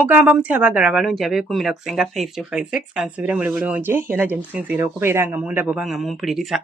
Mugamba mutya abaagala abalungi abeekumira kusenga face to face kansubire muli bulungi yonna gye musinziira okubeera nga mundaba oba nga mumpuliriza.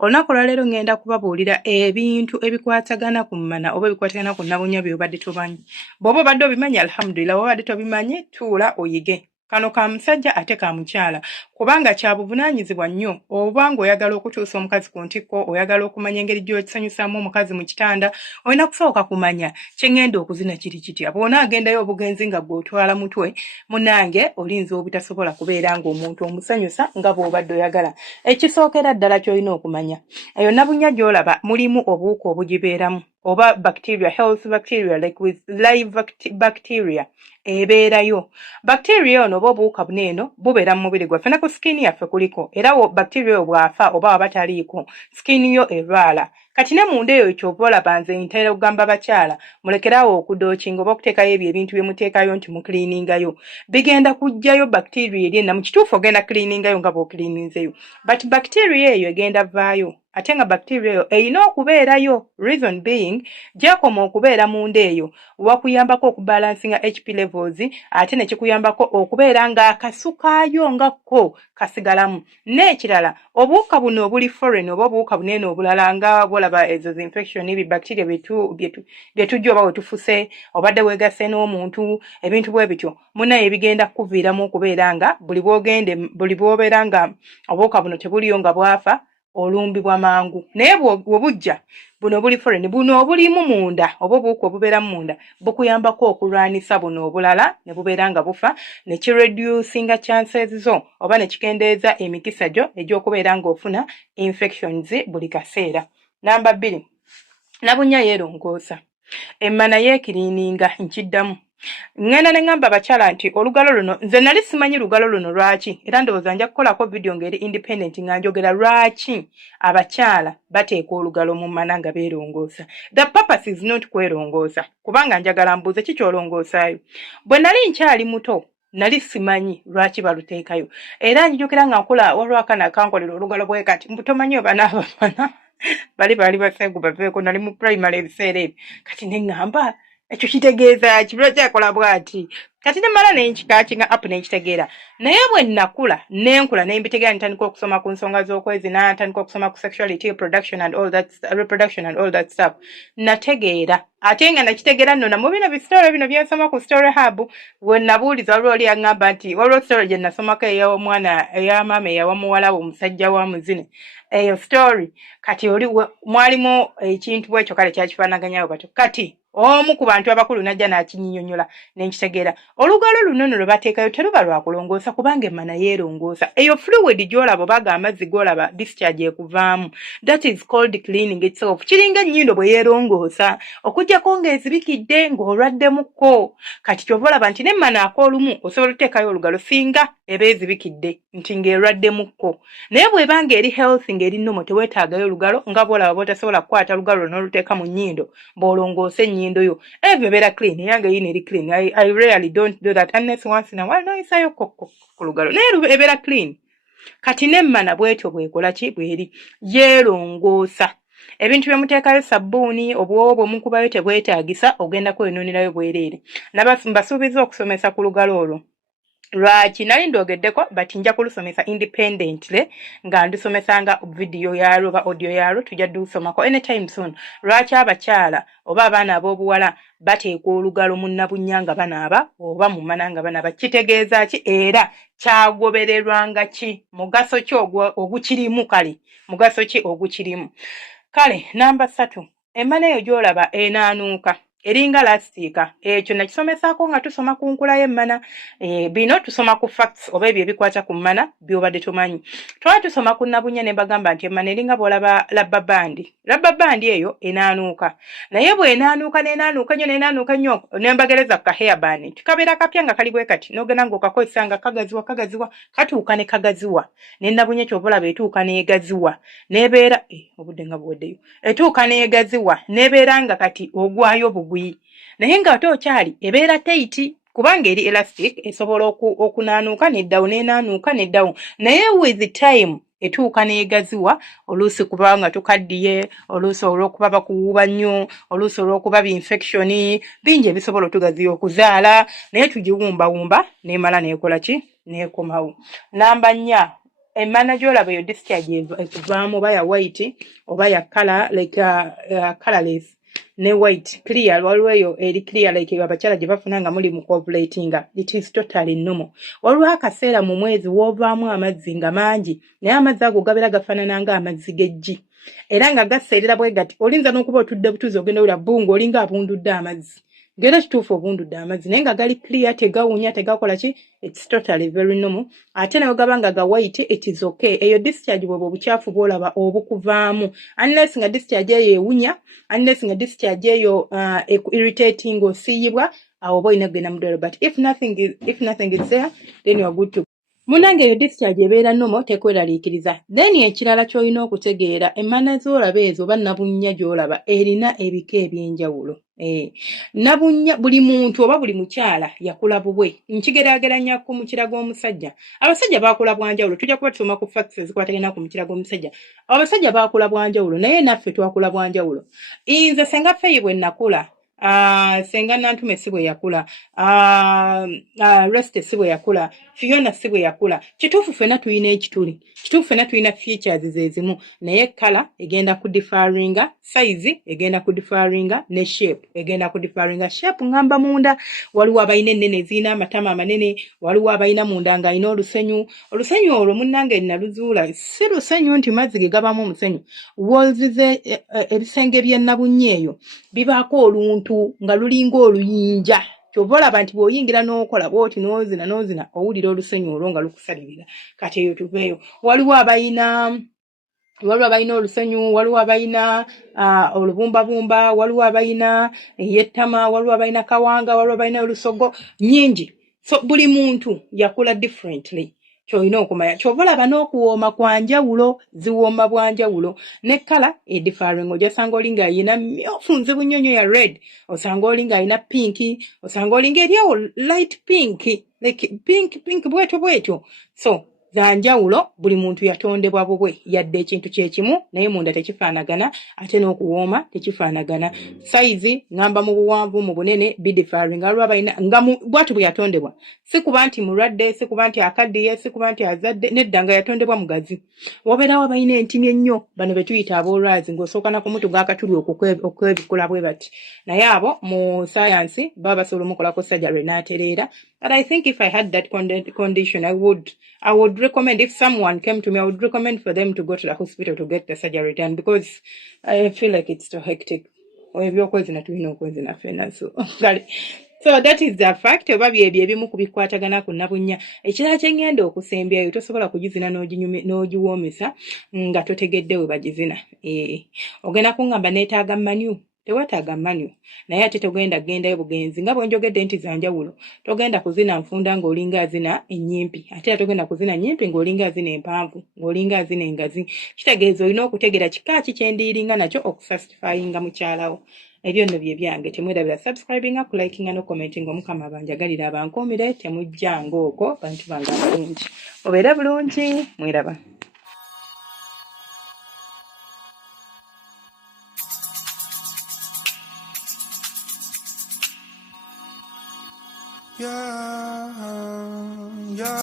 Olunaku olwaleero ngenda kubabuulira ebintu ebikwatagana ku mmana oba ebikwatagana ku nnabunya by'obadde tomanyi. Bw'oba obadde obimanyi alhamdulillah, bw'oba obadde tobimanyi tuula oyige. Kano ka musajja ate ka mukyala kubanga kya buvunaanyizibwa nnyo oba ng'oyagala okutuusa omukazi ku ntikko, oyagala okumanya engeri gy'okisanyusaamu omukazi mu kitanda, olina kusooka kumanya kye ŋŋenda okuzina kiri kitya. Bw'onaagendayo obugenzi nga bw'otwala mutwe, munnange olinza obutasobola kubeera ng'omuntu omusanyusa nga bw'obadde oyagala. Ekisookera ddala ky'olina okumanya, eyo nnabunya gy'olaba mulimu obuwuka obugibeeramu oba bacteria, health bacteria, like with live bacteria ebeerayo. Bacteria ono oba obuwuka buneeno bubeera mu mubiri gwaffe, ne ku skin yaffe kuliko, era bacteria oyo bw'afa oba waba taliiko skin yo erwala. Kati ne munda eyo ky'ova olaba nze ntera okugamba bakyala mulekerawo okudookinga oba okuteekayo ebyo ebintu bye muteekayo nti mukiliiningayo, bigenda kuggyayo bacteria eri enna. Mu kituufu ogenda kiliiningayo nga bw'okiliininzeyo, but bacteria eyo egenda vaayo. Ate nga bacteria eyo erina okubeerayo, reason being gy'ekoma okubeera munda eyo wakuyambako okubalansinga HP levels, ate ne kikuyambako okubeera ng'akasu kaayo nga ko kasigalamu. N'ekirala, obuwuka buno obuli foreign oba obuwuka buneeno obulala nga bw'olaba ezo zi-infection ebi bacteria bye tujja oba we tufuse obadde weegasse n'omuntu, ebintu bwe bityo munnaye bigenda kukuviiramu okubeera nga buli bw'obeera nga obuwuka buno tebuliyo nga bwafa olumbibwa mangu. Naye bw'obujja buno obuli foreign, buno obulimu munda oba obuwuka obubeera munda bukuyambako okulwanisa buno obulala ne bubeera nga bufa, ne kireducinga chances zo oba ne kikendeeza emikisa gyo egy'okubeera ng'ofuna infections buli kaseera. Namba 2, nnabunya yeerongoosa, emmana yeekiriininga. Nkiddamu ngenda ne ngamba abakyala nti olugalo luno nze nali simanyi lugalo luno lwaki, era ndowooza nja kukolako video ng'eri independent nga njogera lwaki abakyala bateeka olugalo mu mmana nga beerongoosa. The purpose is not kwerongoosa, kubanga njagala mbuuze kikyolongoosaayo. Bwe nali nkyali muto nali simanyi lwaki baluteekayo, era njjukira nga nkula waliwo akaana kankolera olugalo bwe kati, mbutomanyi oba n'abafana bali baseegu baveeko, nali mu primary ebiseera ebyo. Kati ne ŋŋamba ekyo kitegeeza ki, lwaki akola bw'ati? Kati ne mala ne nkikaakinga up ne nkitegeera. Naye bwe nnakula n'enkula ne mbitegeera, ntandika okusoma ku nsonga z'okwezina, ntandika okusoma ku sexuality, reproduction and all that stuff, nategeera. Ate nga nakitegeera nno mu bino bisitole bino bye nsoma ku Story Hub, bwe nabuuliza waliwo oli yaŋŋamba nti waliwo story gye nasomako ey'omwana ey'amaama eyawa muwala we omusajja wa muzine. Eyo story kati oli mwalimu ekintu bwekyo, kale kyakifaanaganyawo bato. Kati omu ku bantu abakulu najja n'akinnyonnyola ne nkitegeera. Olugalo luno lwe bateekayo teruba lwa kulongoosa kubanga emmana yeerongoosa. Eyo fluid gy'olaba oba amazzi g'olaba discharge ekuvaamu, that is called cleaning itself. Kiringa ennyindo bwe yeerongoosa okuggyako ng'ezibikidde ng'olwaddemukko. Kati ky'ova olaba nti n'emmana ak'olumu osobola okuteekayo olugalo singa eba ezibikidde nti ng'erwaddemukko. Naye bw'eba ng'eri health ng'eri nnomo teweetaagayo olugalo nga bw'olaba bw'otasobola kukwata lugalo n'oluteeka mu nnyindo bw'olongoose ennyindo yo. Ebyo beera clean, eyange yino eri clean. I rarely don't do that unless once in a while noyisayo ku lugalo. Naye ebeera clean. Kati n'emmana bw'etyo bw'ekola ki bw'eri yeerongoosa. Ebintu bye muteekayo sabbuuni obwobo mukubayo tebwetaagisa, ogenda kweyonoonerayo bwereere. Mbasuubiza okusomesa ku lugalo olwo. Lwaki nali ndogeddeko but nja kulusomesa independently nga ndusomesanga video yaalwo oba audio yaalwo, tujja dusomako anytime soon. Lwaki abakyala oba abaana ab'obuwala bateeka olugalo mu nnabunya nga banaaba oba mu mmana nga banaaba, kitegeeza ki era kyagobererwanga ki, mugaso ki ogukirimu? Kale mugaso ki ogukirimu? Kale namba 3, emmana eyo gy'olaba enaanuuka eringa lastika. Ekyo nakisomesaako nga tusoma ku nkula y'emmana. Bino tusoma ku facts oba ebyo ebikwata ku mmana by'obadde tomanyi. Twali tusoma ku nnabunya ne bagamba nti emmana eringa bw'olaba rubber band. Rubber band eyo enaanuuka. Naye bw'enaanuuka n'enaanuuka nnyo ne mbagereza ku hair band. Tikabeera kapya nga kali bwe kati n'ogenda ng'okakozesa nga kagaziwa katuuka ne kagaziwa. Ne nnabunya ky'ova olaba etuuka n'egaziwa. N'ebeera obudde nga buweddeyo. Etuuka n'egaziwa n'ebeera nga kati ogwayo bugwi. Naye nga ate okyali ebeera tight kubanga eri elastic esobola okunaanuuka n'eddawo n'enaanuuka n'eddawo. Naye with the time etuuka n'egaziwa oluusi kuba nga tukaddiye, oluusi olw'okuba bakuwuuba nnyo, oluusi olw'okuba bi-infection bingi ebisobola otugaziya okuzaala naye tugiwumbawumba n'emala n'ekola ki n'ekomawo. Namba 4 emmana gy'olaba eyo discharge ekuvaamu oba ya white oba ya colour like colorless ne white clear waliwo eyo eri clear like abakyala gye bafuna nga muli mu ovulatinga, it is totally normal. Waliwo akaseera mu mwezi w'ovaamu amazzi nga mangi naye amazzi ago gabeera gafaanana ng'amazzi g'eggi era nga gaseerera bwe gati olinza n'okuba otudde butuuzi ogenda wulira bbungu olinga abundudde amazzi ngera kituufu obundudde amazzi naye nga gali clear tegawunya tegakola ki, it's totally very normal. Ate nayo gaba nga ga white it is okay. Eyo discharge bw'oba obukyafu bw'olaba obukuvaamu unless nga discharge eyo ewunya, unless nga discharge eyo irritating osiyibwa awo oba olina kugenda mu ddwaliro, but if nothing is there then you are good to. Munange eyo discharge ebeera normal tekweraliikiriza. Then ekirala ky'olina okutegeera emmana z'olaba ezo oba nabunnya gy'olaba erina ebika eby'enjawulo. Nabunnya buli muntu oba buli mukyala yakula bubwe. Nkigeraageranya ku mukira gw'omusajja. Abasajja baakula bwanjawulo, tujja kuba tusoma ku facts ezikwatagana ku mukira gw'omusajja. Abasajja baakula bwanjawulo naye naffe twakula bwanjawulo. Nze senga Fayi bwe nakula, senga Nantume si bwe yakula, Rest si bwe yakula, Fiona si bwe yakula. Kituufu ffenna tulina ekituli, kituufu ffenna tulina features zezimu naye kala egenda ku differinga, size egenda ku differinga ne shape egenda ku differinga. Shape ngamba munda, waliwo abalina ennene ezirina amatama amanene, waliwo abalina munda ng'alina olusenyu. Olusenyu olwo munnange naluzuula si lusenyu nti mazzi ge gabamu omusenyu, wolzize ebisenge bya nabunnya eyo bibaako oluntu nga lulinga oluyinja. Kyova olaba nti bw'oyingira n'okola bw'oti n'ozina owulira olusenyu olwo nga lukusalirira. Kati eyo tuveeyo. Waliwo abalina olusenyu, waliwo abalina olubumbabumba, waliwo abalina eyettama, waliwo abalina kawanga, waliwo abalina olusogo, nyingi. So buli muntu yakula differently. Kyolina okumanya. Kyova olaba n'okuwooma kwa njawulo, ziwooma bwa njawulo. Ne kala edifaringo gyosanga olinga alina mmyufu nzibu nnyo ya red, osanga olinga alina pinki, osanga olinga eriawo light pink, like pink bwetyo. So za njawulo buli muntu yatondebwa bubwe yadde ekintu kyekimu naye munda tekifaanagana ate n'okuwooma tekifaanagana. Size ngamba mu buwanvu mu bunene bidifaringa alwa balina nga bwatu bwe yatondebwa. Si kuba nti mulwadde, si kuba nti akaddiye, si kuba nti azadde, nedda nga yatondebwa mugazi. Wabeerawo abalina entimi ennyo bano be tuyita aboolwazi ng'osooka na ku mutu gw'akatuli okwebikula bwe bati. Naye abo mu science baba basobola omukolako surgery n'atereera. But I think if I had that condition, I would recommend, if someone came to me, I would recommend for them to go to the hospital to get the surgery done because I feel like it's too hectic. So that is the fact. Oba byebyo ebimu kubikwatagana ku nabunnya. Ekirala kye ngenda okusembyayo tosobola kugizina n'ogiwoomesa nga totegedde we bagizina. Ogenda kungamba neetaaga manyu. Tewetaaga manyu. Naye ate togenda gendayo bugenzi nga bwe njogedde nti za njawulo. Togenda kuzina nfunda ng'olinga azina ennyimpi. Ate togenda kuzina nnyimpi ng'olinga azina empanvu, ng'olinga azina engazi. Kitegeeza olina okutegeera kika ki kye ndiiringa nakyo okusatisfyinga mukyalawo. Ebyo nno bye byange. Temwerabira subscribinga, kulikinga no commentinga. Omukama banjagalira abankuumire temujjanga okwo bantu bange abalungi. Obeere bulungi, mweraba. Yeah.